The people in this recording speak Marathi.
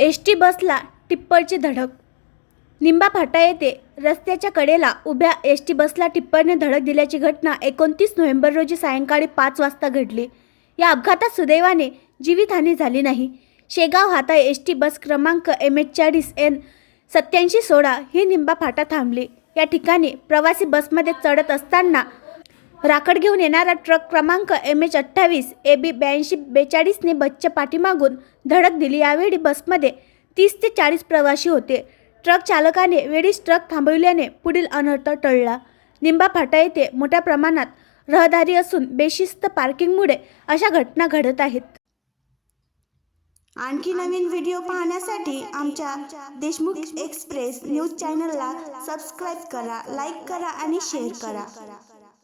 एसटी बसला टिप्परची धडक. निंबा फाटा येथे रस्त्याच्या कडेला उभ्या एसटी बसला टिप्परने धडक दिल्याची घटना 29 नोव्हेंबर रोजी सायंकाळी 5 वाजता घडली. या अपघातात सुदैवाने जीवितहानी झाली नाही. शेगाव हाता एसटी बस क्रमांक MH40N 8716 ही निंबा फाटा थांबली. या ठिकाणी प्रवासी बसमध्ये चढत असताना राखड घेऊन येणारा ट्रक क्रमांक MH28 AB 8242 ने बसच्या पाठीमागून धडक दिली. यावेळी बसमध्ये 30 ते 40 प्रवासी होते. ट्रक चालकाने वेळीच ट्रक थांबविल्याने पुढील अनर्थ टळला. निंबा फाटा येथे मोठ्या प्रमाणात रहदारी असून बेशिस्त पार्किंगमुळे अशा घटना घडत आहेत. आणखी नवीन व्हिडिओ पाहण्यासाठी आमच्या देशमुख एक्सप्रेस न्यूज चॅनलला सबस्क्राईब करा, लाईक करा आणि शेअर करा.